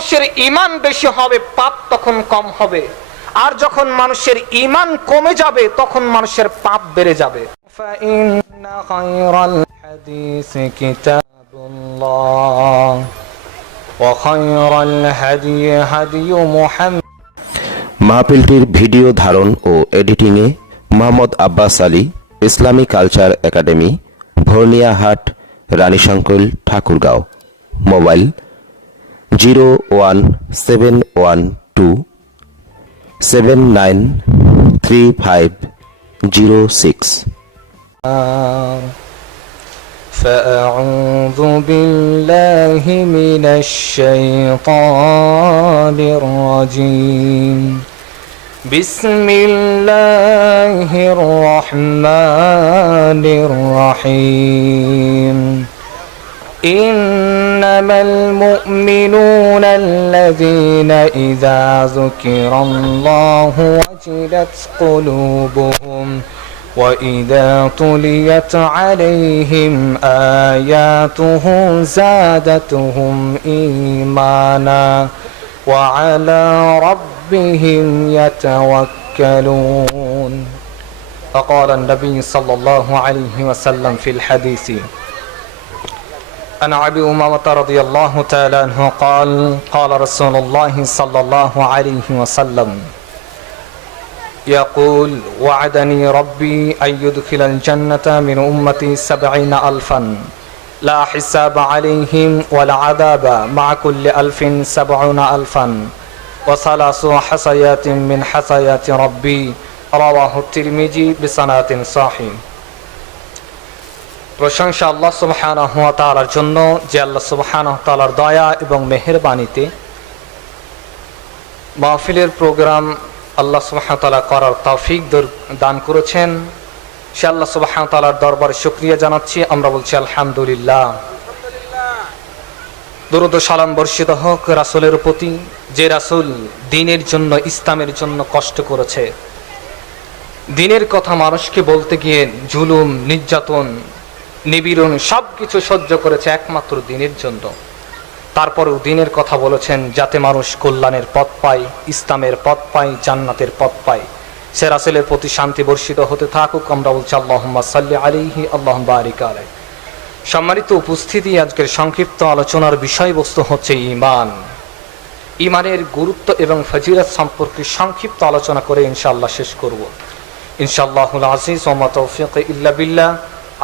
মানুষের ঈমান বেশি হবে পাপ তখন কম হবে, আর যখন মানুষের ঈমান কমে যাবে তখন মানুষের পাপ বেড়ে যাবে। ফাইন্না খায়রাল হাদিসি কিতাবুল্লাহ ওয়া খায়রাল হাদী হাদী মুহাম্মাদ। মাহফিলটির ভিডিও ধারণ ও এডিটিংয়ে মোহাম্মদ আব্বাস আলী, ইসলামী কালচার একাডেমি, ভরনিয়াহাট, রানীশঙ্কৈল, ঠাকুরগাঁও। মোবাইল 01712793506। فأعوذ بالله من الشيطان الرجيم. بسم الله الرحمن الرحيم. إنما المؤمنون الذين إذا ذكر الله وجلت قلوبهم وإذا تليت عليهم آياته زادتهم إيمانا وعلى ربهم يتوكلون. فقال النبي صلى الله عليه وسلم في الحديث عن أبي أمامة رضي الله تعالى عنه قال قال رسول الله صلى الله عليه وسلم يقول وعدني ربي أن يدخل الجنة من أمتي 70,000 لا حساب عليهم ولا عذاب مع كل 1000 70,000 وثلاث حصيات من حصيات ربي رواه الترمذي بسند صحيح. প্রশংসা আল্লাহ সুবহানাহু ওয়া তাআলার জন্য, যে আল্লাহ সুবহানাহু ওয়া তাআলার দয়া এবং মেহেরবানিতে মাহফিলের প্রোগ্রাম আল্লাহ সুবহানাহু ওয়া তাআলা করার তৌফিক দান করেছেন। সে আল্লাহ সুবহানাহু ওয়া তাআলার দরবারে শুকরিয়া জানাচ্ছি। আমরা বলছি আলহামদুলিল্লাহ। দরুদ ও সালাম বর্ষিত হোক রাসূলের প্রতি, যে রাসূল দ্বীনের জন্য, ইসলামের জন্য কষ্ট করেছে। দ্বীনের কথা মানুষকে বলতে গিয়ে জুলুম, নির্যাতন, নিপীড়ন সবকিছু সহ্য করেছে একমাত্র দ্বীনের জন্য। তারপরেও দ্বীনের কথা বলেছেন যাতে মানুষ কল্যাণের পথ পায়, ইসলামের পথ পায়, জান্নাতের পথ পায়। সে রাসূলের প্রতি শান্তি বর্ষিত হতে থাকুক। আমরা বলছি আল্লাহুম্মা সাল্লি আলাইহি আল্লাহুম্মা বারিক আলাইহি। সম্মানিত উপস্থিতি, আজকের সংক্ষিপ্ত আলোচনার বিষয়বস্তু হচ্ছে ঈমান। ঈমানের গুরুত্ব এবং ফজিলত সম্পর্কে সংক্ষিপ্ত আলোচনা করে ইনশাআল্লাহ শেষ করব। ইনশাআল্লাহুল আজিজ ওয়া মা তাওফীক ইল্লা বিল্লাহ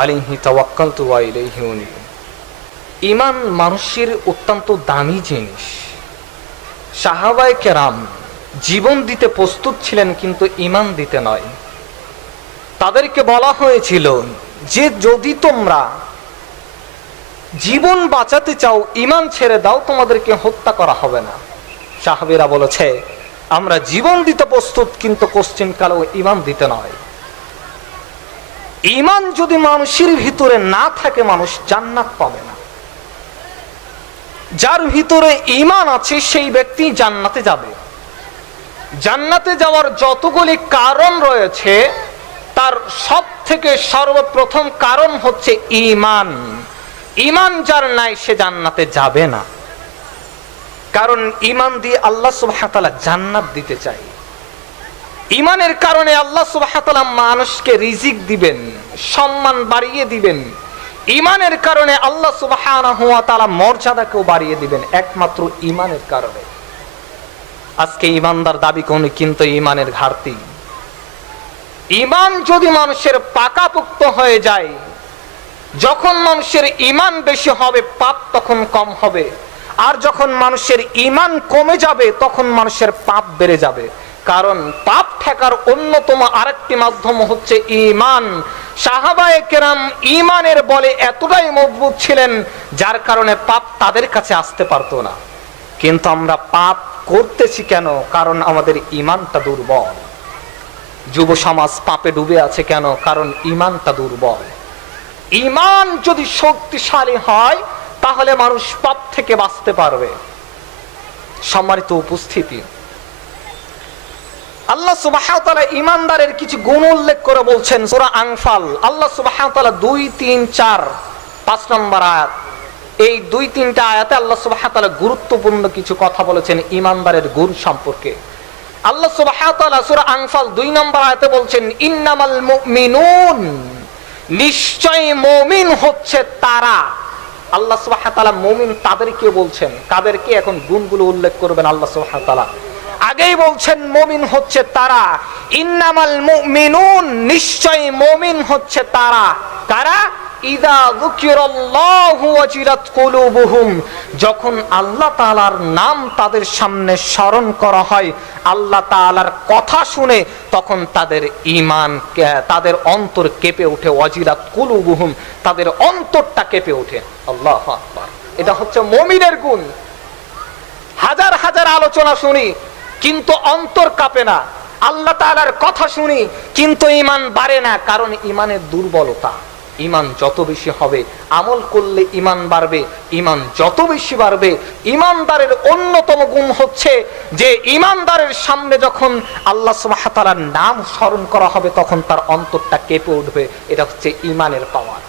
আলাইহি তাওয়াক্কালতু ওয়া ইলাইহি উনীব। ঈমান মানুষের অত্যন্ত দামি জিনিস। সাহাবায়ে কেরাম জীবন দিতে প্রস্তুত ছিলেন, কিন্তু ঈমান দিতে নয়। তাদেরকে বলা হয়েছিল যে যদি তোমরা জীবন বাঁচাতে চাও, ঈমান ছেড়ে দাও, তোমাদেরকে হত্যা করা হবে না। সাহাবীরা বলেছে আমরা জীবন দিতে প্রস্তুত, কিন্তু কোশ্চিন কালেও ঈমান দিতে নয়। ঈমান যদি মানুষের ভিতরে না থাকে, মানুষ জান্নাত পাবে না। যার ভিতরে ঈমান আছে সেই ব্যক্তি জান্নাতে যাবে। জান্নাতে যাওয়ার যতগুলি কারণ রয়েছে তার সব থেকে সর্বপ্রথম কারণ হচ্ছে ঈমান। ঈমান যার নাই সে জান্নাতে যাবে না। কারণ ঈমান দিয়ে আল্লাহ সুবহানাহু ওয়া তাআলা জান্নাত দিতে চায়। ঈমানের কারণে আল্লাহ সুবহানাহু ওয়া তাআলা মানুষকে রিজিক দিবেন, সম্মান বাড়িয়ে দিবেন। ঈমানের কারণে আল্লাহ সুবহানাহু ওয়া তাআলা মর্যাদাকেও বাড়িয়ে দিবেন, একমাত্র ঈমানের কারণে। আজকে ঈমানদার দাবি করে কিন্তু ঈমানের ঘাটতি। ঈমান যদি মানুষের পাকাপোক্ত হয়ে যায়, যখন মানুষের ঈমান বেশি হবে পাপ তখন কম হবে, আর যখন মানুষের ঈমান কমে যাবে তখন মানুষের পাপ বেড়ে যাবে। কারণ পাপ ঠেকার অন্যতম আরেকটি মাধ্যম হচ্ছে ঈমান। সাহাবায়ে কেরাম ঈমানের বলে এতটাই মজবুত ছিলেন যার কারণে পাপ তাদের কাছে আসতে পারতো না। কিন্তু আমরা পাপ করতেছি কেন? কারণ আমাদের ঈমানটা দুর্বল। যুব সমাজ পাপে ডুবে আছে কেন? কারণ ঈমানটা দুর্বল। ঈমান যদি শক্তিশালী হয় তাহলে মানুষ পাপ থেকে বাঁচতে পারবে। সম্মানিত উপস্থিতি, আল্লাহ সুবহানাহু ওয়া তাআলা ঈমানদারের কিছু গুণ উল্লেখ করে বলছেন সূরা আনফাল। আল্লাহ সুবহানাহু ওয়া তাআলা 2, 3, 4, 5 নম্বর আয়াত এই 2-3টা আয়াতে আল্লাহ সুবহানাহু ওয়া তাআলা গুরুত্বপূর্ণ কিছু কথা বলেছেন ঈমানদারের গুণ সম্পর্কে। আল্লাহ সুবহানাহু ওয়া তাআলা সূরা আনফাল 2 নম্বর আয়াতে বলছেন, ইন্নামাল মুমিনুন, নিশ্চয় মুমিন হচ্ছে তারা। আল্লাহ সুবহানাহু ওয়া তাআলা মুমিন তাদেরকে বলছেন, কাদেরকে? এখন গুণগুলো উল্লেখ করবেন আল্লাহ সুবহানাহু ওয়া তাআলা। আগেই বলছেন মুমিন হচ্ছে তারা, ইন্নামাল মুমিনুন, নিশ্চয় মুমিন হচ্ছে তারা। কারা? ইযা যুকিরাল্লাহু ওয়াজিলাত কুলুবুহুম, যখন আল্লাহ তাআলার নাম তাদের সামনে স্মরণ করা হয়, আল্লাহ তাআলার কথা শুনে তখন তাদের ঈমান, তাদের অন্তর কেঁপে ওঠে। ওয়াজিলাত কুলুবুহুম, তাদের অন্তরটা কেঁপে ওঠে। আল্লাহু আকবার। এটা হচ্ছে মুমিনের গুণ। হাজার হাজার আলোচনা শুনি কিন্তু অন্তর কাঁপে না, আল্লাহ তাআলার কথা শুনি কিন্তু ঈমান বাড়ে না, কারণ ঈমানের দুর্বলতা। ঈমান যত বেশি হবে, আমল করলে ঈমান বাড়বে, ঈমান যত বেশি বাড়বে। ঈমানদারের অন্যতম গুণ হচ্ছে যে ঈমানদারের সামনে যখন আল্লাহ সুবহানাহু ওয়া তাআলার নাম স্মরণ করা হবে তখন তার অন্তরটা কেঁপে উঠবে। এটা হচ্ছে ঈমানের পাওয়ার।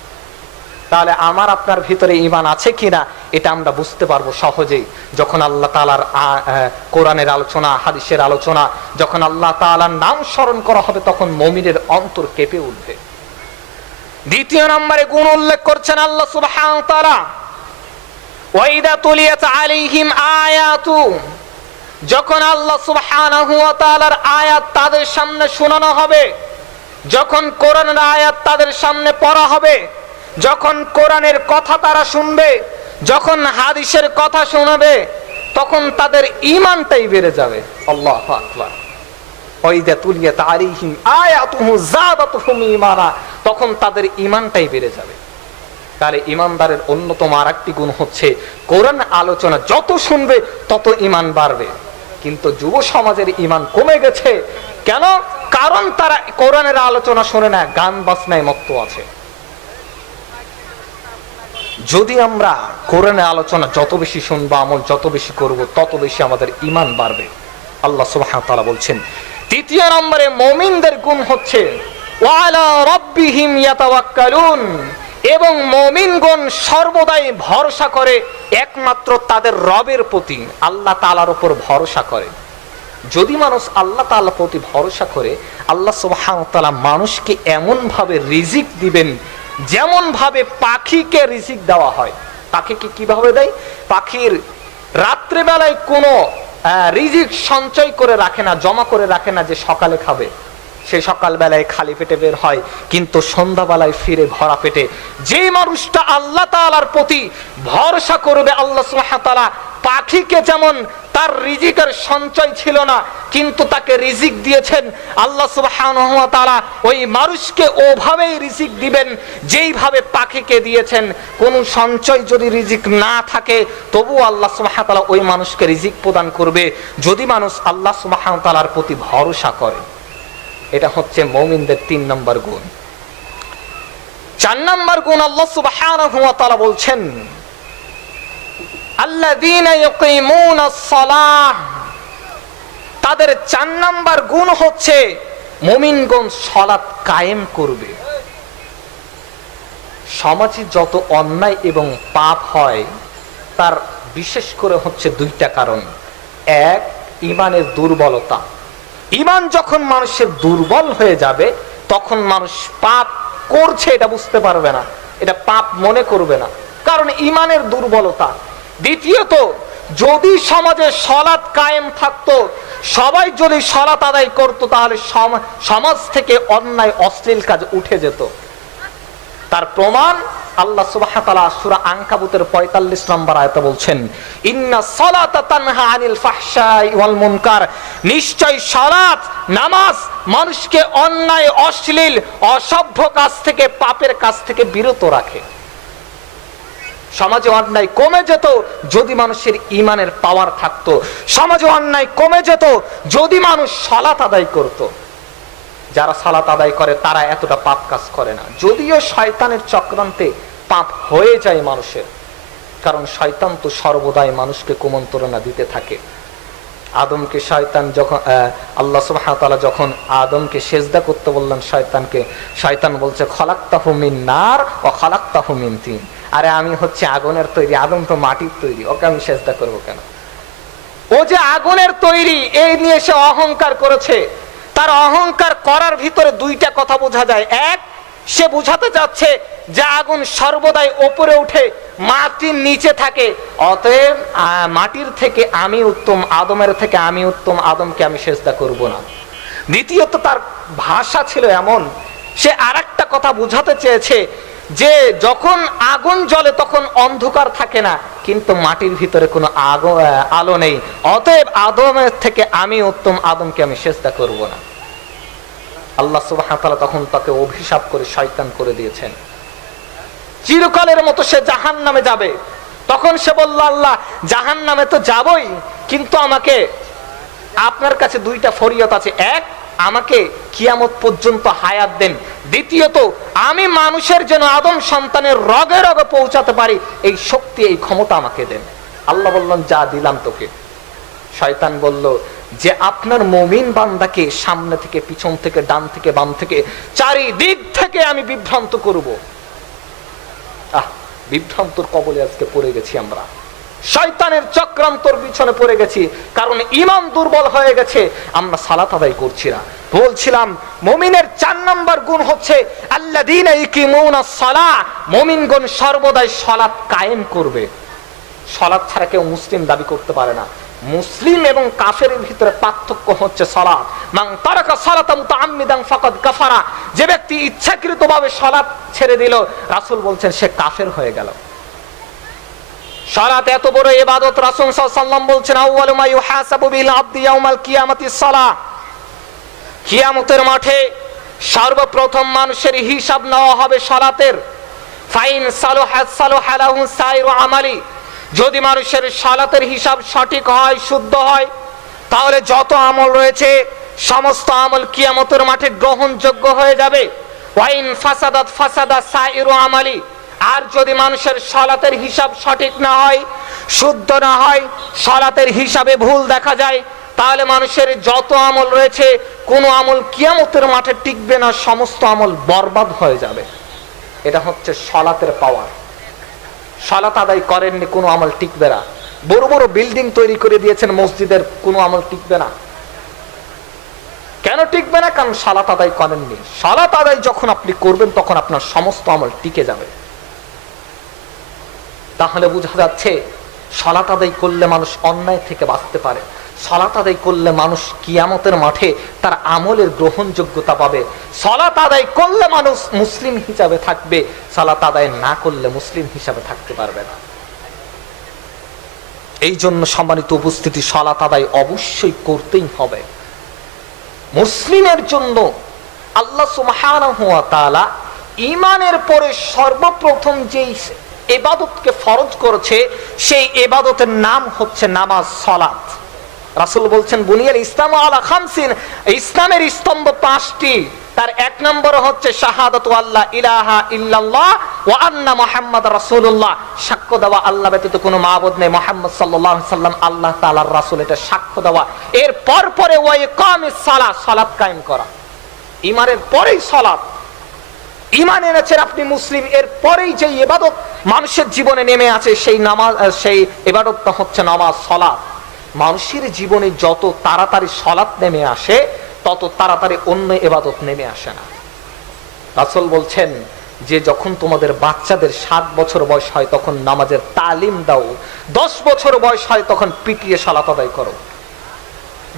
তাহলে আমার আপনার ভিতরে ঈমান আছে কিনা এটা আমরা বুঝতে পারবো সহজেই যখন আল্লাহ তাআলার কোরআনের আলোচনা, হাদিসের আলোচনা, যখন আল্লাহ তাআলার নাম স্মরণ করা হবে তখন মুমিনের অন্তর কেঁপে উঠবে। দ্বিতীয় নম্বরে গুণ উল্লেখ করছেন আল্লাহ সুবহানাহু ওয়া তাআলা, ওয়াইদা তুলিয়াত আলাইহিম আয়াতু, যখন আল্লাহ সুবহানাহু ওয়া তাআলার আয়াত তাদের সামনে শোনানো হবে, যখন কোরআনের আয়াত তাদের সামনে পড়া হবে, যখন কোরআনের কথা তারা শুনবে, যখন হাদিসের কথা শুনবে, তখন তাদের ঈমানটাই বেড়ে যাবে। আল্লাহু আকবার। ওয়াইদা তুলিয়াত আলাইহিম আয়াতুহু যাদাতুহুম ঈমানা, তখন তাদের ঈমানটাই বেড়ে যাবে। তাহলে ঈমানদারের অন্যতম আরেকটি গুণ হচ্ছে কোরআন আলোচনা যত শুনবে তত ঈমান বাড়বে। কিন্তু যুব সমাজের ঈমান কমে গেছে। কেন? কারণ তারা কোরআনের আলোচনা শোনে না, গান বাজনায় মত্ত আছে। যদি আমরা কোরআনের আলোচনা যত বেশি শুনবো, আমল যত বেশি করব, তত বেশি আমাদের ঈমান বাড়বে। আল্লাহ সুবহানাহু ওয়া তাআলা বলছেন তৃতীয় নম্বরে মুমিনদের গুণ হচ্ছে ওয়ালা রাব্বিহিম ইয়াতাওয়াক্কালুন, এবং মুমিনগণ সর্বদাই ভরসা করে একমাত্র তাদের রবের প্রতি, আল্লাহ তাআলার উপর ভরসা করে। যদি মানুষ আল্লাহ তাআলার প্রতি ভরসা করে, আল্লাহ সুবহানাহু ওয়া তাআলা মানুষকে এমন ভাবে রিজিক দিবেন যেমন ভাবে পাখিকে রিজিক দেওয়া হয়। পাখিকে কিভাবে দেয়? পাখির রাত্রে বেলায় কোনো রিজিক সঞ্চয় করে রাখে না, জমা করে রাখে না যে সকালে খাবে। সে সকাল বেলায় খালি পেটে বের হয়, কিন্তু সন্ধ্যাবেলায় ফিরে ভরা পেটে। যে মানুষটা আল্লাহ তাআলার প্রতি ভরসা করবে, আল্লাহ সুবহানাহু ওয়া তাআলা পাখিকে যেমন তার রিজিকের সঞ্চয় ছিল না কিন্তু তাকে রিজিক দিয়েছেন, আল্লাহ সুবহানাহু ওয়া তাআলা ওই মানুষকে ওভাবেই রিজিক দিবেন যেইভাবে পাখিকে দিয়েছেন। কোন সঞ্চয় যদি রিজিক না থাকে তবু আল্লাহ সুবহানাহু ওয়া তাআলা ওই মানুষকে রিজিক প্রদান করবে, যদি মানুষ আল্লাহ সুবহানাহু ওয়া তাআলার প্রতি ভরসা করে। এটা হচ্ছে মুমিনদের 3 নম্বর গুণ। 4 নম্বর গুণ আল্লাহ সুবহানাহু ওয়া তাআলা বলছেন আল্লাযীনা ইয়াকিমুনাস সালাহ, তাদের 4 নম্বর গুণ হচ্ছে মুমিনগণ সালাত কায়েম করবে। সমাজে যত অন্যায় এবং পাপ হয় তার বিশেষ করে হচ্ছে 2টা কারণ। এক, ঈমানের দুর্বলতা। ঈমান যখন মানুষের দুর্বল হয়ে যাবে তখন মানুষ পাপ করছে এটা বুঝতে পারবে না, এটা পাপ মনে করবে না, কারণ ঈমানের দুর্বলতা। দ্বিতীয়ত, যদি সমাজে সালাত কায়েম থাকতো, সবাই যদি সালাত আদায় করত, তাহলে সমাজ থেকে অন্যায় অশ্লীল কাজ উঠে যেত। তার প্রমাণ আল্লাহ সুবহানাহু ওয়া তাআলা সূরা আনকাবুতের 45 নম্বর আয়াতে বলছেন ইন্নাস সালাতা তানহা আনিল ফাহশাই ওয়াল মুনকার, নিশ্চয় সালাত নামাজ মানুষকে অন্যায়, অশ্লীল, অসভ্য কাজ থেকে, পাপের কাজ থেকে বিরত রাখে। সমাজে অন্যায় কমে যেত যদি মানুষের ঈমানের পাওয়ার থাকতো। সমাজে অন্যায় কমে যেত যদি মানুষ সালাত আদায় করত। যারা সালাত আদায় করে তারা এতটা পাপ কাজ করে না, যদিও শয়তানের চক্রান্তে পাপ হয়ে যায় মানুষের, কারণ শয়তান তো সর্বদাই মানুষকে কুমন্ত্রণা দিতে থাকে। আদমকে শয়তান যখন আল্লাহ সুবহানাহু ওয়া তাআলা যখন আদমকে সিজদা করতে বললেন শয়তানকে, শয়তান বলছে খলাকতাহু মিন নার ওয়া খলাকতাহু মিন তিন, আরে আমি হচ্ছে আগুনের তৈরি, আদম তো মাটির তৈরি, ওকে আমি সেজদা করবো কেন? ও যে আগুনের তৈরি এই নিয়ে সে অহংকার করেছে। তার অহংকার করার ভিতরে দুইটা কথা বোঝা যায়। এক, সে বুঝাতে চাচ্ছে যে আগুন সর্বদাই ওপরে উঠে মাটির নিচে থাকে, অতএব মাটির থেকে আমি উত্তম, আদমের থেকে আমি উত্তম, আদমকে আমি সেজদা করব না। দ্বিতীয়ত তার ভাষা ছিল এমন, সে আরেকটা কথা বুঝাতে চেয়েছে যে যখন আগুন জ্বলে তখন অন্ধকার থাকে না, কিন্তু মাটির ভিতরে কোনো আলো নেই, অতএব আদমের থেকে আমি উত্তম, আদমকে আমি সেজদা করব না। আল্লাহ সুবহানাহু ওয়া তাআলা তখন তাকে অভিশাপ করে শয়তান করে দিয়েছেন, চিরকালের মতো সে জাহান্নামে যাবে। তখন সে বলল, আল্লাহ জাহান্নামে তো যাবই, কিন্তু আমাকে আপনার কাছে দুইটা ফরিয়াদ আছে। এক, আমাকে কিয়ামত পর্যন্ত হায়াত দেন। দ্বিতীয়ত, আমি মানুষের যেন আদম সন্তানের রগে রগে পৌঁছাতে পারি, এই শক্তি, এই ক্ষমতা আমাকে দেন। আল্লাহ বললেন, যা দিলাম তোকে। শয়তান বলল যে আপনার মুমিন বান্দাকে সামনে থেকে, পিছন থেকে, ডান থেকে, বাম থেকে, চারিদিক থেকে আমি বিভ্রান্ত করব। বিভ্রান্তর কবলে আজকে পড়ে গেছি আমরা, শয়তানের চক্রান্তর পিছনে পড়ে গেছি, কারণ ঈমান দুর্বল হয়ে গেছে, আমরা সালাত আদায় করছি না। বলছিলাম মুমিনের 4 নম্বর গুণ হচ্ছে আল্লাযীনা ইকিমুনাস সালাহ, মুমিনগণ সর্বদাই সালাত কায়েম করবে। সালাত ছাড়া কেউ মুসলিম দাবি করতে পারে না। মুসলিম এবং কাফেরের ভিতরে পার্থক্য হচ্ছে সালাত। মান তারাকা সালাতা মুতাআম্মিদান ফাকাদ কাফারা, যে ব্যক্তি ইচ্ছাকৃতভাবে সালাত ছেড়ে দিল, রাসূল বলছেন সে কাফের হয়ে গেল। সালাত এত বড় ইবাদত, রাসূল সাল্লাল্লাহু আলাইহি ওয়াসাল্লাম বলছেন আউয়ালু মা ইউহাসাবু বিল আবদি ইয়াউমাল কিয়ামাতিস সালাহ, কিয়ামতের মাঠে সর্বপ্রথম মানুষের হিসাব নেওয়া হবে সালাতের। ফাইন সালাহাত সালাহা লাহু সাইরু আমালি, যদি মানুষের সালাতের হিসাব সঠিক হয়, শুদ্ধ হয়, তাহলে যত আমল রয়েছে সমস্ত আমল কিয়ামতের মাঠে গ্রহণযোগ্য হয়ে যাবে। ওয়াইন ফাসাদাত ফাসাদা সাইরু আমালি, আর যদি মানুষের সালাতের হিসাব সঠিক না হয়, শুদ্ধ না হয়, সালাতের হিসাবে ভুল দেখা যায়, তাহলে মানুষের যত আমল রয়েছে কোনো আমল কিয়ামতের মাঠে টিকবে না, সমস্ত আমল বরবাদ হয়ে যাবে। এটা হচ্ছে সালাতের পাওয়ার। সালাত আদায় করেননি, কোনো আমল টিকবে না। বড় বড় বিল্ডিং তৈরি করে দিয়েছেন মসজিদের, কোনো আমল টিকবে না। কেন টিকবে না? কারণ সালাত আদায় করেননি। সালাত আদায় যখন আপনি করবেন তখন আপনার সমস্ত আমল টিকে যাবে। তাহলে বোঝা যাচ্ছে সালাত আদায় করলে মানুষ অন্যায় থেকে বাঁচতে পারে। সালাত আদায় করলে মানুষ কিয়ামতের মাঠে তার আমলের গ্রহণযোগ্যতা পাবে। সালাত আদায় করলে মানুষ মুসলিম হিসাবে থাকবে, সালাত আদায় না করলে মুসলিম হিসাবে থাকতে পারবে না। এই জন্য সম্মানিত উপস্থিতি, সালাত আদায় অবশ্যই করতেই হবে। মুসলিমের জন্য আল্লাহ সুবহানাহু ওয়া তাআলা ঈমানের পরে সর্বপ্রথম যেই ইবাদতকে ফরজ করেছে, সেই ইবাদতের নাম হচ্ছে নামাজ, সালাত। রাসূল বলছেন বুনিয়াল ইসলামু আলা খামসিন, ইসলামের স্তম্ভ 5টি। তার 1 নম্বর হচ্ছে শাহাদাতু আল্লা ইলাহা ইল্লাল্লাহ ওয়া আন্না মুহাম্মাদুর রাসূলুল্লাহ, সাক্ষ্য দেওয়া আল্লাহ ব্যতীত কোনো মাবুদ নেই, মুহাম্মদ সাল্লাল্লাহু আলাইহি সাল্লাম আল্লাহ তাআলার রাসূল, এটা সাক্ষ্য দেওয়া। এর পরে ওয়া ইকামিস সালাহ, সালাত কায়েম করা। ঈমানের পরেই সালাত। ঈমান এনেছেন আপনি মুসলিম, এর পরেই যে ইবাদত মানুষের জীবনে নেমে আছে সেই নামাজ, সেই ইবাদতটা হচ্ছে নামাজ, সালাত। মানুষের জীবনে যত তাড়াতাড়ি সালাত নেমে আসে তত তাড়াতাড়ি অন্য ইবাদত নেমে আসে না। রাসূল বলছেন যে যখন তোমাদের বাচ্চাদের 7 বছর বয়স হয় তখন নামাজের তালিম দাও, 10 বছর বয়স হয় তখন পিটিয়ে সালাত আদায় করো,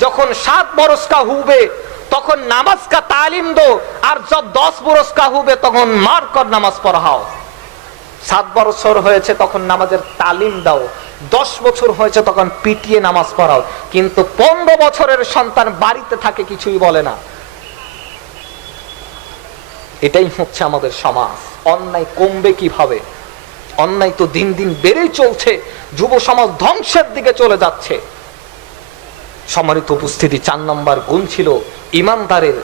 যখন 7 বরস কা হুবে তখন নামাজ কা তালিম দো, আর জব 10 বরস কা হুবে তখন মার কর নামাজ পড়াও। 7 বছর হয়েছে তখন নামাজের তালিম দাও, 10 বছর হয়েছে তখন পিটিয়ে নামাজ পড়াও। কিন্তু 15 বছরের সন্তান বাড়িতে থাকে, কিছুই বলে না। এটাই হচ্ছে আমাদের সমাজ। অন্যায় কমবে কিভাবে? অন্যায় তো দিন দিন বেড়েই চলছে, যুব সমাজ ধ্বংসের দিকে চলে যাচ্ছে। সম্মানিত উপস্থিতি, 4 নম্বর গুণ ছিল ঈমানদারের,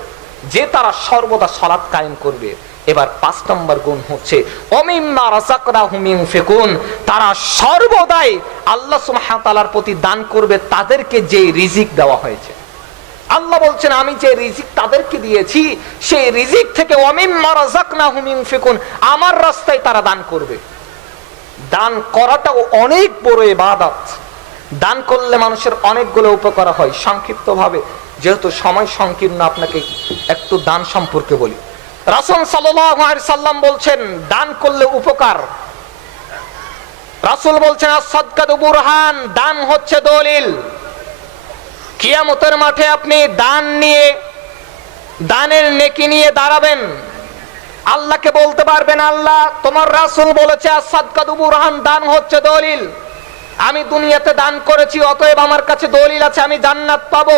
যে তারা সর্বদা সালাত কায়েম করবে। এবার 5 নম্বর গুণ হচ্ছে ওমিম্মা রাযাকনাহুম ইউনফিকুন, তারা সর্বদাই আল্লাহ সুবহানাহু ওয়া তাআলার প্রতি দান করবে তাদেরকে যে রিজিক দেওয়া হয়েছে। আল্লাহ বলছেন আমি যে রিজিক তাদেরকে দিয়েছি সেই রিজিক থেকে ওমিম্মা রাযাকনাহুম ইউনফিকুন, আমার রাস্তায় তারা দান করবে। দান করাটাও অনেক বড় ইবাদত। দান করলে মানুষের অনেকগুলো উপকার হয়। সংক্ষিপ্ত ভাবে, যেহেতু সময় সংকীর্ণ, আপনাকে একটু দান সম্পর্কে বলি। রাসূল সাল্লাল্লাহু আলাইহি সাল্লাম বলছেন দান করলে উপকার। রাসূল বলছেন আস-সাদকাতু বুরহান, দান হচ্ছে দলিল। কিয়ামতের মাঠে আপনি দান নিয়ে, দানের নেকি নিয়ে দাঁড়াবেন, আল্লাহকে বলতে পারবেন আল্লাহ তোমার রাসূল বলেছে আস-সাদকাতু বুরহান, দান হচ্ছে দলিল। আমি দুনিয়াতে দান করেছি, অতএব আমার কাছে দলিল আছে, আমি জান্নাত পাবো।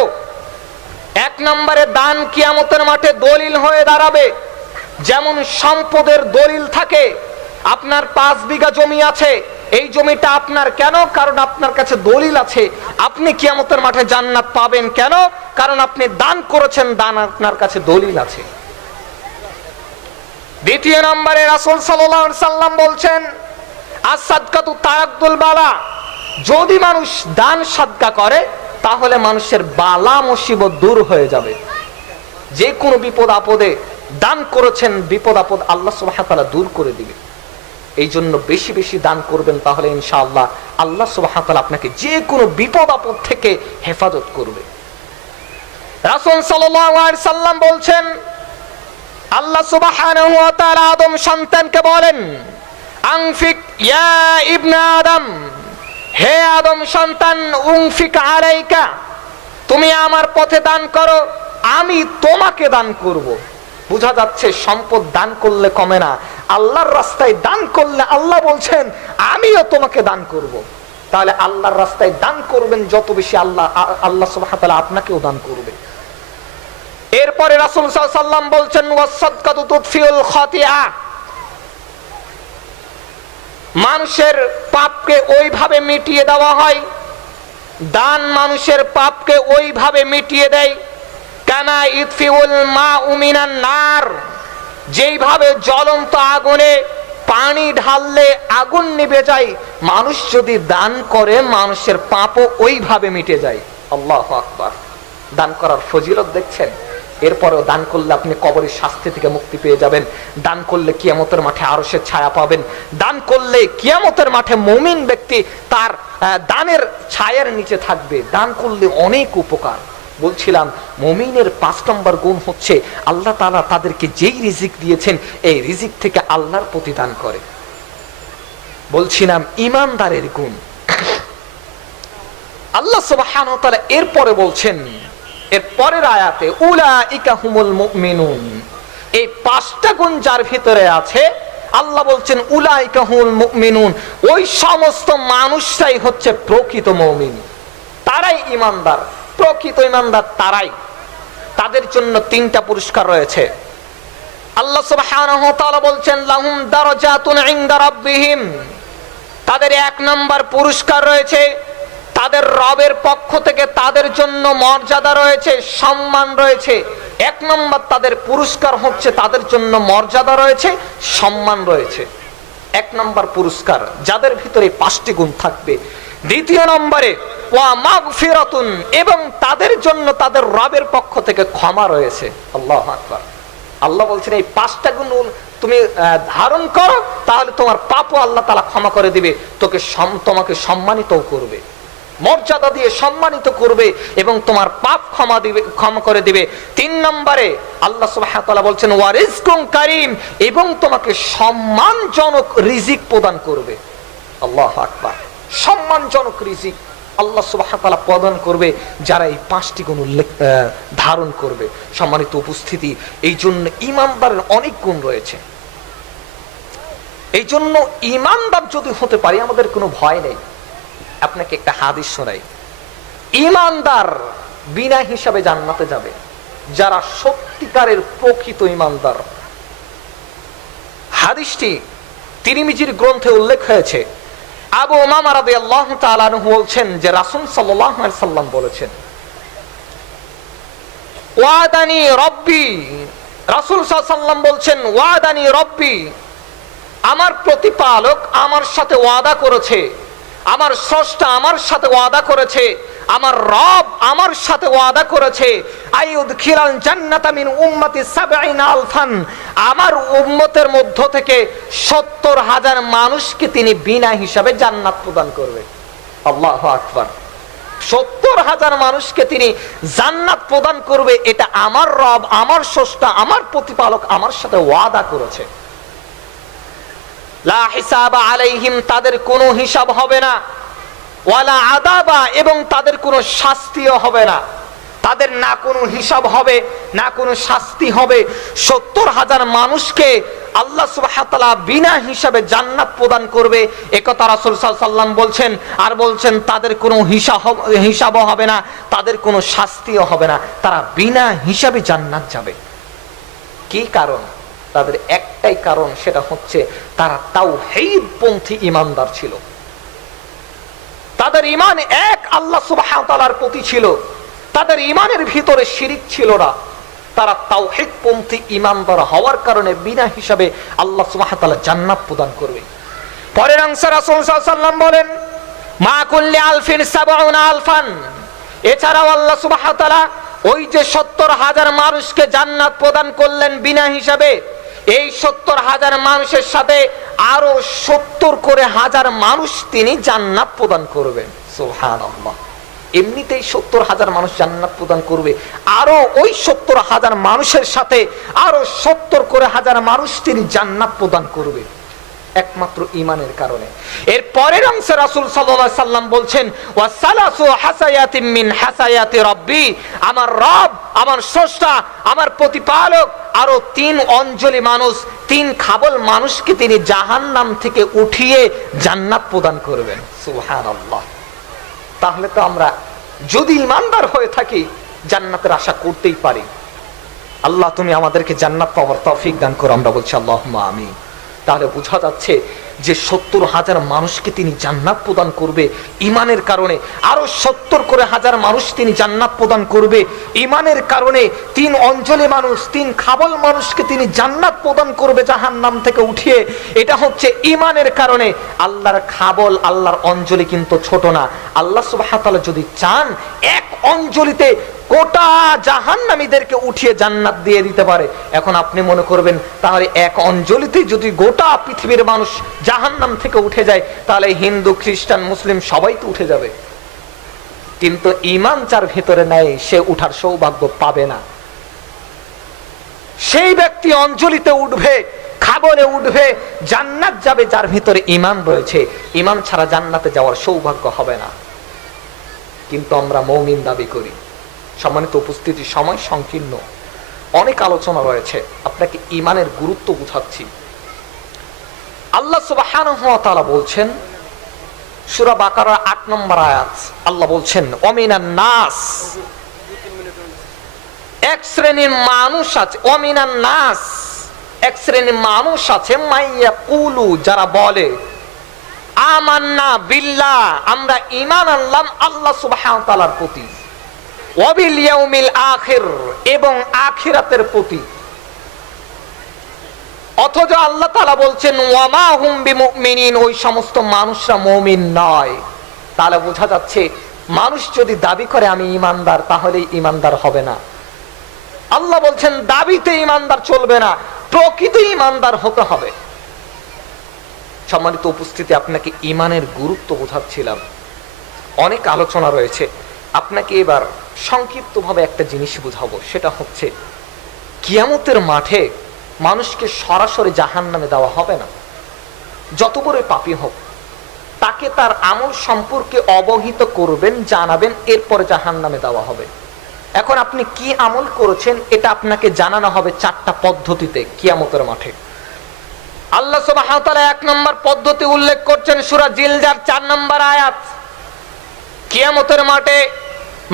এক নম্বরে দান কিয়ামতের মাঠে দলিল হয়ে দাঁড়াবে। যেমন সম্পদের দলিল থাকে, আপনার 5 বিঘা জমি আছে, এই জমিটা আপনার কেন? কারণ আপনার কাছে দলিল আছে। আপনি কিয়ামতের মাঠে জান্নাত পাবেন কেন? কারণ আপনি দান করেছেন, দান আপনার কাছে দলিল আছে। দ্বিতীয় নম্বরে রাসূল সাল্লাল্লাহু আলাইহি সাল্লাম বলছেন আস-সাদকাতু তারাদ্দুল বালা, যদি মানুষ দান সাদকা করে তাহলে মানুষের বালা মুসিবত দূর হয়ে যাবে। যে কোনো বিপদ আপদে দান করেছেন, বিপদ আপদ আল্লাহ সুবহানাহু ওয়া তাআলা দূর করে দিবে। এই জন্য বেশি বেশি দান করবেন, তাহলে ইনশাআল্লাহ আল্লাহ সুবহানাহু ওয়া তাআলা আপনাকে যে কোনো বিপদ আপদ থেকে হেফাজত করবে। রাসূল সাল্লাল্লাহু আলাইহি সাল্লাম বলছেন, আল্লাহ সুবহানাহু ওয়া তাআলা আদম সন্তানকে বলেন আনফিক ইয়া ইবনে আদম, হে আদম সন্তান, উনফিক আলাইকা, তুমি আমার পথে দান করো, আমি তোমাকে দান করব। বোঝা যাচ্ছে সম্পদ দান করলে কমে না, আল্লাহর রাস্তায় দান করলে আল্লাহ বলছেন আমিও তোমাকে দান করব। তাহলে আল্লাহর রাস্তায় দান করবেন যত বেশি, আল্লাহ সুবহানাহু ওয়া তাআলা আপনাকেও দান করবে। এরপরে রাসূল সাল্লাল্লাহু আলাইহি সাল্লাম বলছেন ওয়াস-সাদকাতু তুতফিউল খাতিআ, মানুষের পাপকে ওইভাবে মিটিয়ে দেওয়া হয়, দান মানুষের পাপকে ওইভাবে মিটিয়ে দেয় কানা ইতফিউল মাউ মিনান নার, যেইভাবে জ্বলন্ত আগুনে পানি ঢাললে আগুন নিভে যায়, মানুষ যদি দান করে মানুষের পাপও ওইভাবে মিটে যায়। আল্লাহু আকবার। দান করার ফজিলত দেখছেন। এরপরেও দান করলে আপনি কবরের শাস্তি থেকে মুক্তি পেয়ে যাবেন। দান করলে কিয়ামতের মাঠে আরশের ছায়া পাবেন। দান করলে কিয়ামতের মাঠে মুমিন ব্যক্তি তার দানের ছায়ার নিচে থাকবে। দান করলে অনেক উপকার। বলছিলাম মুমিনের 5 নম্বর গুণ হচ্ছে আল্লাহ তাআলা তাদেরকে যেই রিজিক দিয়েছেন এই রিজিক থেকে আল্লাহর প্রতি দান করে। বলছিলাম ঈমানদারের গুণ। আল্লাহ সুবহানাহু ওয়া তাআলা এরপরে বলছেন, এর পরের আয়াতে উলাইকা হুমুল মুমিনুন, এই 5টা গুণ যার ভিতরে আছে আল্লাহ বলছেন উলাইকা হুমুল মুমিনুন, ওই সমস্ত মানুষরাই হচ্ছে প্রকৃত মুমিন, তারাই ঈমানদার। প্রকৃত ঈমানদার তারাই। তাদের জন্য 3টা পুরস্কার রয়েছে। আল্লাহ সুবহানাহু ওয়া তাআলা বলছেন লাহুম দারাজাতুন ইনদা রাব্বিহিম, তাদের 1 নম্বর পুরস্কার রয়েছে, তাদের রবের পক্ষ থেকে তাদের জন্য মর্যাদা রয়েছে, সম্মান রয়েছে। 1 নম্বর তাদের পুরস্কার হচ্ছে তাদের জন্য মর্যাদা রয়েছে, সম্মান রয়েছে। 1 নম্বর পুরস্কার যাদের ভিতরে 5টি গুণ থাকবে। দ্বিতীয় নম্বরে ওয়া মাগফিরাতুন, এবং তাদের জন্য তাদের রবের পক্ষ থেকে ক্ষমা রয়েছে। আল্লাহু আকবার। আল্লাহ বলছেন এই 5টা গুণ তুমি ধারণ করো, তাহলে তোমার পাপও আল্লাহ তাআলা ক্ষমা করে দিবে, তোমাকে সম্মানিতও করবে, মর্যাদা দিয়ে সম্মানিত করবে এবং তোমার পাপ ক্ষমা করে দিবে। 3 নম্বরে আল্লাহ সুবহানাহু ওয়া তাআলা বলছেন ওয়া রিজকুন কারীম, এবং তোমাকে সম্মানজনক রিজিক প্রদান করবে। আল্লাহু আকবার। সম্মানজনক রিজিক আল্লাহ সুবহানাহু ওয়া তাআলা প্রদান করবে যারা এই 5টি গুণ ধারণ করবে। সম্মানিত উপস্থিতি, এই জন্য ঈমানদারের অনেক গুণ রয়েছে। এই জন্য ঈমানদার যদি হতে পারি আমাদের কোনো ভয় নেই। আপনাকে একটা হাদিস শোনাই। ঈমানদার বিনা হিসাবে জান্নাতে যাবে যারা সত্যিকারের প্রকৃত ঈমানদার। হাদিসটি তিরমিজির গ্রন্থে উল্লেখ হয়েছে। আবু উমামা রাদিয়াল্লাহু তাআলা আনহু বলছেন যে রাসূল সাল্লাল্লাহু আলাইহি সাল্লাম বলেছেন ওয়াদানি রব্বি, রাসূল সাল্লাল্লাহু আলাইহি সাল্লাম বলছেন ওয়াদানি রব্বি, আমার প্রতিপালক আমার সাথে ওয়াদা করেছে, আমার স্রষ্টা আমার সাথে ওয়াদা করেছে, আমার রব আমার সাথে ওয়াদা করেছে আইয়ুদখিলাল জান্নাতা মিন উম্মতি ৭০ আলফান, আমার উম্মতের মধ্য থেকে ৭০,০০০ মানুষকে তিনি বিনা হিসাবে জান্নাত প্রদান করবে। আল্লাহু আকবার। ৭০,০০০ মানুষকে তিনি জান্নাত প্রদান করবে, এটা আমার রব, আমার স্রষ্টা, আমার প্রতিপালক আমার সাথে ওয়াদা করেছে। লা হিসাবা আলাইহিম, তাদের কোনো হিসাব হবে না, ওয়ালা আদাবা, এবং তাদের কোনো শাস্তিও হবে না। তাদের না কোনো হিসাব হবে, না কোনো শাস্তি হবে। ৭০,০০০ মানুষকে আল্লাহ সুবহানাহু ওয়া তাআলা বিনা হিসাবে জান্নাত প্রদান করবে, একথা রাসূল সাল্লাল্লাহু আলাইহি ওয়াসাল্লাম বলছেন। আর বলছেন তাদের কোনো হিসাবও হবে না, তাদের কোনো শাস্তিও হবে না, তারা বিনা হিসাবে জান্নাত যাবে। কি কারণ? তাদের একটাই কারণ, সেটা হচ্ছে তারা তাওহীদ পন্থী ঈমানদার ছিল। তাদের ঈমান এক আল্লাহ সুবহানাহু ওয়া তাআলার প্রতি ছিল, তাদের ঈমানের ভিতরে শিরিক ছিল না। তারা তাওহীদ পন্থী ঈমানদার হওয়ার কারণে বিনা হিসাবে আল্লাহ সুবহানাহু ওয়া তাআলা জান্নাত প্রদান করবে। পরের অংশে রাসূল সাল্লাল্লাহু আলাইহি ওয়াসাল্লাম বলেন মা কুল্লি আলফিন ৭০ আলফান, এছাড়াও আল্লাহ সুবহানাহু ওয়া তাআলা ওই যে ৭০,০০০ মানুষকে জান্নাত প্রদান করলেন বিনা হিসাবে, এই ৭০,০০০ মানুষের সাথে আরো ৭০ করে হাজার মানুষ তিনি জান্নাত প্রদান করবেন। সুবহানাল্লাহ। এমনিতেই ৭০,০০০ মানুষ জান্নাত প্রদান করবে, আরো ওই ৭০,০০০ মানুষের সাথে আরো ৭০ করে হাজার মানুষ তিনি জান্নাত প্রদান করবে একমাত্র ঈমানের কারণে। এর পরের অংশে রাসূল সাল্লাল্লাহু আলাইহি সাল্লাম বলছেন ওয়াসালাসু হাসায়াতিন মিন হাসায়াতি রাব্বি, আমার রব, আমার স্রষ্টা, আমার প্রতিপালক আরো ৩ অঞ্জলি মানুষ, ৩ খাবল মানুষকে তিনি জাহান্নাম থেকে উঠিয়ে জান্নাত প্রদান করবেন। সুবহানাল্লাহ। তাহলে তো আমরা যদি ঈমানদার হয়ে থাকি জান্নাতের আশা করতেই পারি। আল্লাহ তুমি আমাদেরকে জান্নাত পাওয়ার তৌফিক দান করো, আমরা বলছি আল্লাহুম্মা আমিন। তাহলে বোঝা যাচ্ছে যে ৭০,০০০ মানুষকে তিনি জান্নাত প্রদান করবে ঈমানের কারণে, আরো ৭০ করে হাজার মানুষ তিনি জান্নাত প্রদান করবে ঈমানের কারণে, ৩ অঞ্জলি মানুষ, ৩ খাবল মানুষকে তিনি জান্নাত প্রদান করবে জাহান্নাম থেকে উঠিয়ে। এটা হচ্ছে ঈমানের কারণে। আল্লাহর খাবল, আল্লাহর অঞ্জলি কিন্তু ছোট না। আল্লাহ সুবহানাহু ওয়া তাআলা যদি চান এক অঞ্জলিতে গোটা জাহান্নামীদেরকে উঠিয়ে জান্নাত দিয়ে দিতে পারে। এখন আপনি মনে করবেন তাহলে এক অঞ্জলিতে যদি গোটা পৃথিবীর মানুষ জাহান্নাম থেকে উঠে যায়, তাহলে হিন্দু, খ্রিস্টান, মুসলিম সবাই তো উঠে যাবে। কিন্তু ঈমান যার ভিতরে নাই সে উঠার সৌভাগ্য পাবে না। সেই ব্যক্তি অঞ্জলিতে উঠবে, খাবলে উঠবে, জান্নাত যাবে যার ভিতরে ঈমান রয়েছে। ঈমান ছাড়া জান্নাতে যাওয়ার সৌভাগ্য হবে না। কিন্তু আমরা মুমিন দাবি করি। সম্মানিত উপস্থিতি, সময় সংকীর্ণ, অনেক আলোচনা রয়েছে, আপনাকে ঈমানের গুরুত্ব বুঝাচ্ছি। আল্লাহ সুবহানাহু ওয়া তাআলা বলছেন সূরা বাকারার ৮ নম্বর আয়াত, আল্লাহ বলছেন ওয়ামিনান নাস, এক শ্রেণীর মানুষ আছে, ওয়ামিনান নাস, এক শ্রেণীর মানুষ আছে, মাইয়াকুলু, যারা বলে আমান্না বিল্লাহ, আমরা ঈমান আনলাম আল্লাহ সুবহানাহু ওয়া তাআলার প্রতি, ওয়াবিল ইয়াউমিল আখির, এবং আখিরাতের প্রতি। অথচ আল্লাহ তাআলা বলছেন ওয়ামা হুম বিমুমিনিন, ওই সমস্ত মানুষরা মুমিন নয়। তাহলে বোঝা যাচ্ছে মানুষ যদি দাবি করে আমি ঈমানদার, তাহলে ঈমানদার হবে না। আল্লাহ বলছেন দাবিতে ঈমানদার চলবে না, প্রকৃত ঈমানদার হতে হবে। সম্মানিত উপস্থিতি, আপনাকে ঈমানের গুরুত্ব বোঝাচ্ছিলাম। অনেক আলোচনা রয়েছে, আপনাকে এবার সংক্ষিপ্তভাবে একটা জিনিস বুঝাবো, সেটা হচ্ছে কিয়ামতের মাঠে মানুষকে সরাসরি জাহান্নামে দেওয়া হবে না। যত বড় পাপী হোক তাকে তার আমল সম্পর্কে অবহিত করবেন, জানাবেন, এরপরে জাহান্নামে দেওয়া হবে। এখন আপনি কি আমল করেছেন এটা আপনাকে জানানো হবে 4টা পদ্ধতিতে কিয়ামতের মাঠে। আল্লাহ সুবহানাহু ওয়া তাআলা 1 নম্বর পদ্ধতি উল্লেখ করছেন সূরা জিলজার 4 নম্বর আয়াত। কিয়ামতের মাঠে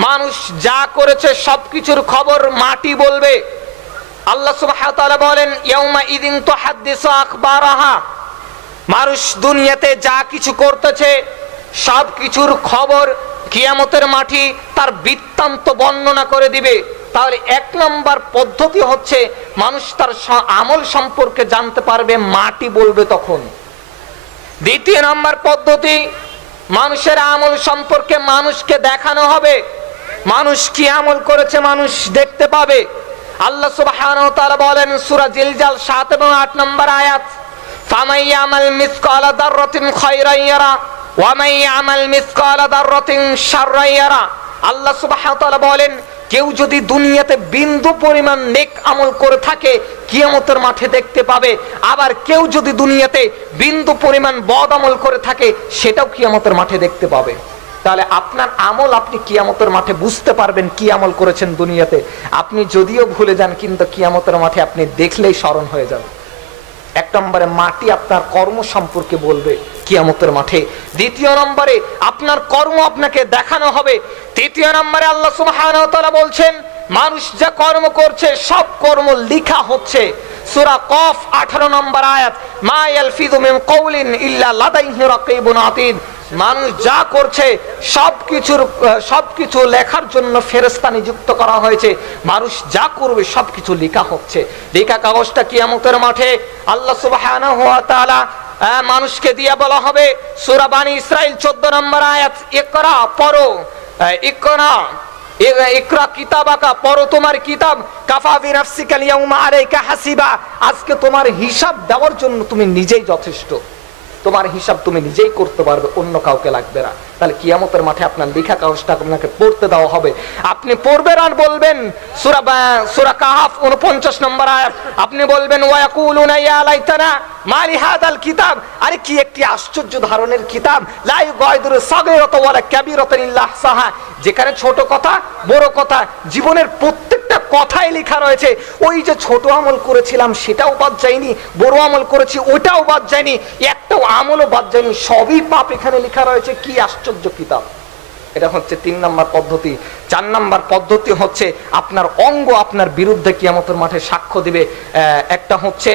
মানুষ যা করেছে সবকিছুর খবর মাটি বলবে। আল্লাহ সুবহানাহু ওয়া তাআলা বলেন ইয়াউমা ইদিন তুহাদ্দিসু আখবারাহা, মানুষ দুনিয়াতে যা কিছু করতেছে সব কিছুর খবর কিয়ামতের মাঠে তার বৃত্তান্ত বর্ণনা করে দিবে। তাহলে 1 নম্বর পদ্ধতি হচ্ছে মানুষ তার আমল সম্পর্কে জানতে পারবে, মাটি বলবে তখন। 2 নম্বর পদ্ধতি, মানুষের আমল সম্পর্কে মানুষকে দেখানো হবে, মানুষ কি আমল করেছে মানুষ দেখতে পাবে। আল্লাহ সুবহানাহু ওয়া তাআলা বলেন সূরা জিলজাল 7 এবং 8 নম্বর আয়াত, ফামাই ইয়ামাল মিসকালা দাররাতিন খায়রান ইয়ারা ওয়া মান ইয়ামাল মিসকালা দাররাতিন শাররান ইয়ারা। আল্লাহ সুবহানাহু ওয়া তাআলা বলেন, কেউ যদি দুনিয়াতে বিন্দু পরিমাণ নেক আমল করে থাকে কিয়ামতের মাঠে দেখতে পাবে, আবার কেউ যদি দুনিয়াতে বিন্দু পরিমাণ বদ আমল করে থাকে সেটাও কিয়ামতের মাঠে দেখতে পাবে। তাহলে আপনার আমল আপনি কিয়ামতের মাঠে বুঝতে পারবেন কি আমল করেছেন দুনিয়াতে। আপনি যদিও ভুলে যান কিন্তু কিয়ামতের মাঠে আপনি দেখলেই স্মরণ হয়ে যাবে। এক নম্বরে মাটি আপনার কর্ম সম্পর্কে বলবে কিয়ামতের মাঠে। দ্বিতীয় নম্বরে আপনার কর্ম আপনাকে দেখানো হবে। তৃতীয় নম্বরে আল্লাহ সুবহানাহু ওয়া তাআলা বলছেন মানুষ যা কর্ম করছে সব কর্ম লেখা হচ্ছে। সূরা কফ 18 নম্বর আয়াত, মা ইয়ালফিযু মিন কওলিন ইল্লা লাদাইহি রাকীবুন আতীদ। মানুষ যা করছে সবকিছু লেখার জন্য ফেরেশতা নিযুক্ত করা হয়েছে। মানুষ যা করবে সবকিছু লেখা হচ্ছে। লেখা কাগজটা কিয়ামতের মাঠে আল্লাহ সুবহানাহু ওয়া তাআলা মানুষকে দিয়ে বলা হবে। সূরা বানী ইসরাইল 14 নম্বর আয়াত, ইকরা পড়ো, ইকরা কিতাবাকা পড়ো তোমার কিতাব, কাফা বিনাফসিকা আল-ইয়াউমা আলাইকা হাসিবা। আজকে তোমার হিসাব দেওয়ার জন্য তুমি নিজেই যথেষ্ট, তোমার হিসাব তুমি নিজেই করতে পারবে, অন্য কাউকে লাগবে না। তাহলে কিয়ামতের মাঠে আপনার লেখা কাগজটা আপনাকে পড়তে দেওয়া হবে, আপনি পড়বেন আর বলবেন। সূরা কাহাফ 49 নম্বর আয়াত, আপনি বলবেন ওয়া ইয়াকুলুনা ইয়া লাইতানা মা লিহাদাল কিতাব, আরে কি একটি আশ্চর্য ধরনের কিতাব, লা ইউগাদিরু সাগীরাতান ওয়ালা কাবীরাতান ইল্লা আহসাহা, যেখানে ছোট কথা বড় কথা জীবনের প্রত্যেকটা কথাই লেখা রয়েছে। ওই যে ছোট আমল করেছিলাম সেটাও বাদ যায়নি, বড় আমল করেছি ওটাও বাদ যায়নি, একটাও আমলও বাদ যায়নি, সবই পাপ এখানে লেখা রয়েছে। কি আশ্চর্য কিতাব! এটা হচ্ছে 3 নম্বর পদ্ধতি। 4 নম্বর পদ্ধতি হচ্ছে আপনার অঙ্গ আপনার বিরুদ্ধে কিয়ামতের মাঠে সাক্ষ্য দিবে। একটা হচ্ছে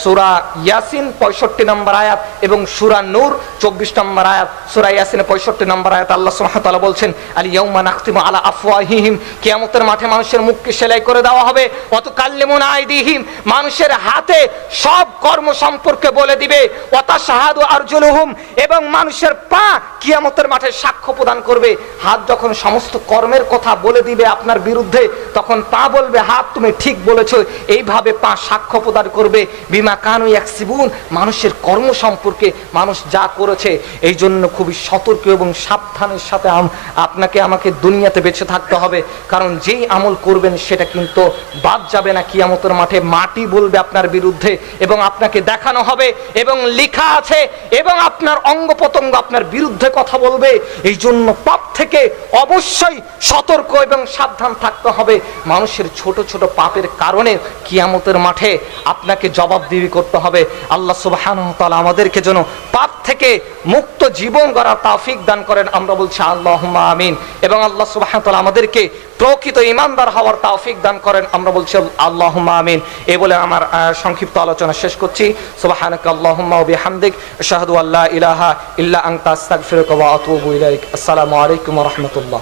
সূরা ইয়াসিন 65 নম্বর আয়াত এবং সূরা নূর 24 নম্বর আয়াত। সূরা ইয়াসিনে 65 নম্বর আয়াত আল্লাহ সুবহানাহু ওয়া তাআলা বলছেন, আল ইয়াউমা নাখতিমু আলা আফওয়াহিহিম, কিয়ামতের মাঠে মানুষের মুখকে সেলাই করে দেওয়া হবে। ওয়া তুকাল্লিমুনা আইদিহিম, মানুষের হাতে সব কর্ম সম্পর্কে বলে দিবে। ওয়া তাশহাদু আরজুলুহুম, এবং মানুষের পা কিয়ামতের মাঠে সাক্ষ্য প্রদান করবে। হাত যখন সমস্ত কর্মের কথা বলে দিবে আপনার বিরুদ্ধে, তখন পা বলবে হাত তুমি ঠিক বলেছো, এইভাবে পা সাক্ষ্য প্রদান করবে। বিমা কানু ইয়াকসিবুন, মানুষের কর্ম সম্পর্কে মানুষ যা করেছে। এই জন্য খুবই সতর্ক এবং সাবধানের সাথে আপনাকে আমাকে দুনিয়াতে বেঁচে থাকতে হবে, কারণ যেই আমল করবেন সেটা কিন্তু বাদ যাবে না। কিয়ামতের মাঠে মাটি বলবে আপনার বিরুদ্ধে এবং আপনাকে দেখানো হবে এবং লেখা আছে, এবং আপনার অঙ্গ প্রত্যঙ্গ আপনার বিরুদ্ধে কথা বলবে। এই জন্য পাপ থেকে অবশ্যই সতর্ক এবং সাবধান থাকতে হবে। মানুষের ছোট ছোট পাপের কারণে কিয়ামতের মাঠে আপনাকে জবাবদিহি করতে হবে। আল্লাহ সুবহানাহু ওয়া তাআলা আমাদেরকে যেন পাপ থেকে মুক্ত জীবন গড়ার তৌফিক দান করেন, আমরা বলছি আল্লাহুম্মা আমিন। এবং আল্লাহ সুবহানাহু ওয়া তাআলা আমাদেরকে প্রকৃত ঈমানদার হওয়ার তৌফিক দান করেন, আমরা বলছি আল্লাহুম্মা আমিন। এই বলে আমার সংক্ষিপ্ত আলোচনা শেষ করছি। সুবহানাকা আল্লাহুম্মা ওয়া বিহামদিক, আশহাদু আল্লা ইলাহা ইল্লা আনতা, আস্তাগফিরুকা ওয়া আতুবু ইলাইক। আসসালামু আলাইকুম ওয়া রাহমাতুল্লাহ।